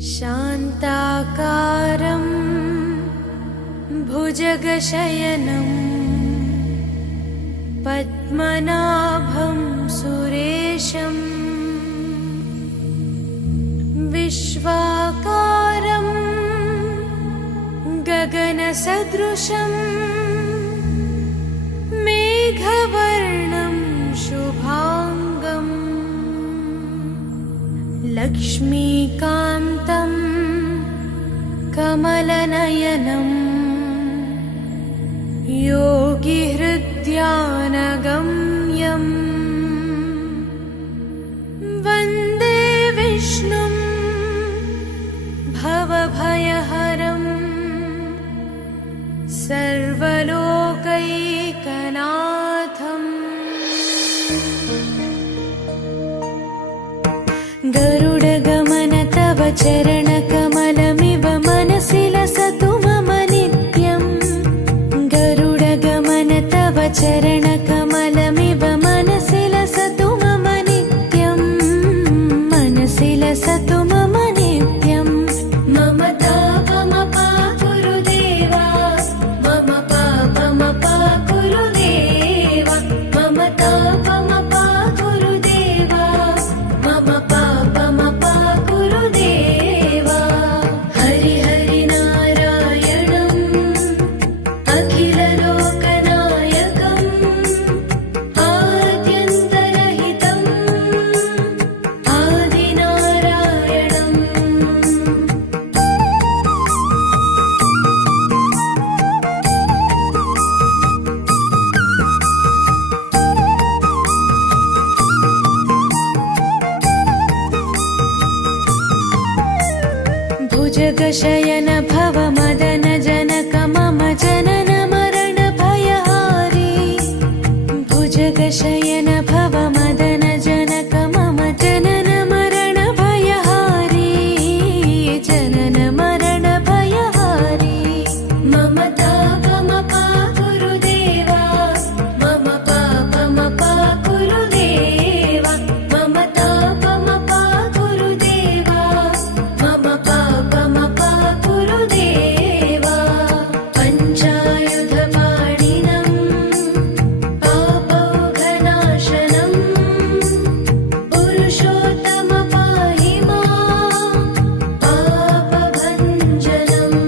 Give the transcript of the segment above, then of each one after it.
शान्ताकारं भुजगशयनं पद्मनाभं सुरेशं विश्वाकारं गगनसदृशं मेघवर्णं शुभांगं लक्ष्मीकान्तं कमलनयनं योगिहृद्यानगम्यं वन्दे विष्णुं भवभयहरं सर्वलोकैकनाथम्। गरुडगमन तव चरणकमलमिव मनसि लसतु मम नित्यम्। गरुडगमन तव चरणकमलमिव मनसि लसतु मम नित्यम्। मनसि लसतु मम नित्यम्। मम तापमपाकुरु देवा, मम पापमपाकुरु देवा, मम तापमपाकुरु देवा, मम पापमपाकुरु देवा। हरि हरि नारायणम् अखिललोकनायकम् आद्यन्तरहितम् आदिनारायणम्। भुजगशयन भव मदन जनक मम जनन मरण भयहारी। भुजगशयन भव मदन जनक मम जनन मरण भयहारी। जनन मरण भयहारी। मम तापमपाकुरु देवा, मम पापमपाकुरु देवा, मम तापमपाकुरु देवा, मम पापमपाकुरु देवा। पञ्चायुधपाणिनम् पापौघनाशनम् पुरुषोत्तम पाहि मां पापभञ्जनम्।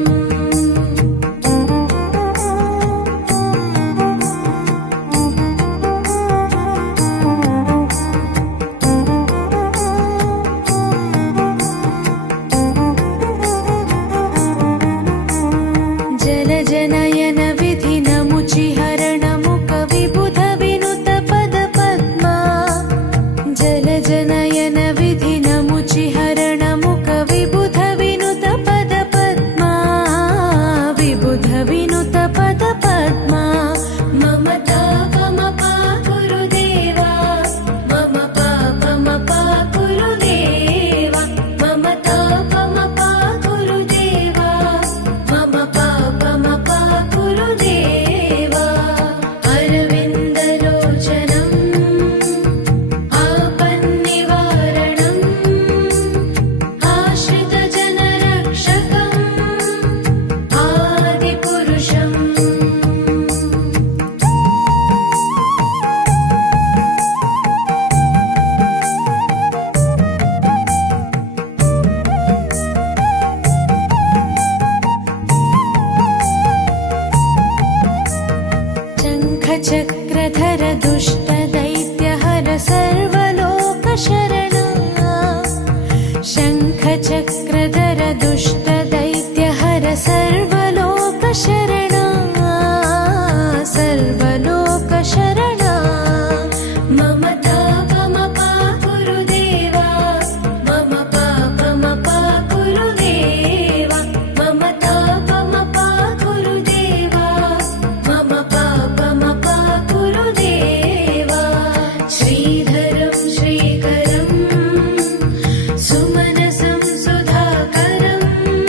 जलजनयन विधिनमुचिहरणमुख विबुध विनुत पदपद्मा। जलजनयन विधिनमुचिहरणमुख विबुध विनुत पदपद्मा। विबुध विनुत पदपद्मा। मम तापमपाकुरु देवा, मम पापमपाकुरु देवा, मम तापमपाकुरु देवा, मम पापमपाकुरु देवा। अरविन्दलोचनम् आपन्निवारणम् आश्रितजनरक्षकम् आदिपुरुषम्। शङ्खचक्रधर दुष्टदैत्यहर सर्वलोकशरणा। शङ्खचक्रधर दुष्टदैत्यहर सर्वलोकशरणा। सर्वलोकशरणा। मम तापमपाकुरु देवा, मम पापमपाकुरु देवा, मम तापमपाकुरु देवा, मम पापमपाकुरु देवा। श्रीधरं श्रीकरं सुमनसं सुधाकरम्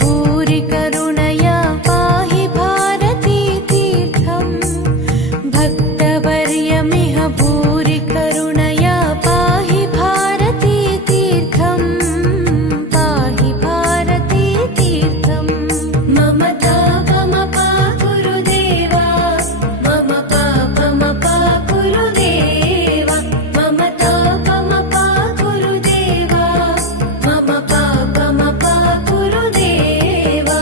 भूरि करुणया पाहि भारती तीर्थम् भक्तवर्यमिह भूरि करुणया पाहि भारती तीर्थम् पाहि भारती तीर्थम् मम तापमपा गुरुदेवा मम पापमपा गुरुदेवा मम तापमपा गुरुदेवा मम पापमपा गुरुदेवा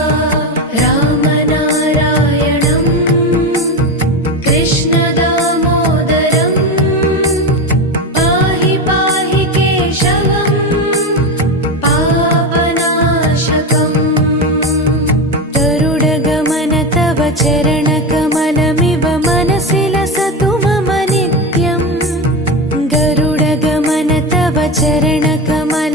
रामनारायणम् कृष्णदामोदरम् पाहि पाहि केशवम् पापनाशकम् गरुडगमन तव चरणकमलमिव मनसि लसतु मम नित्यम् गरुडगमन तव चरणकमल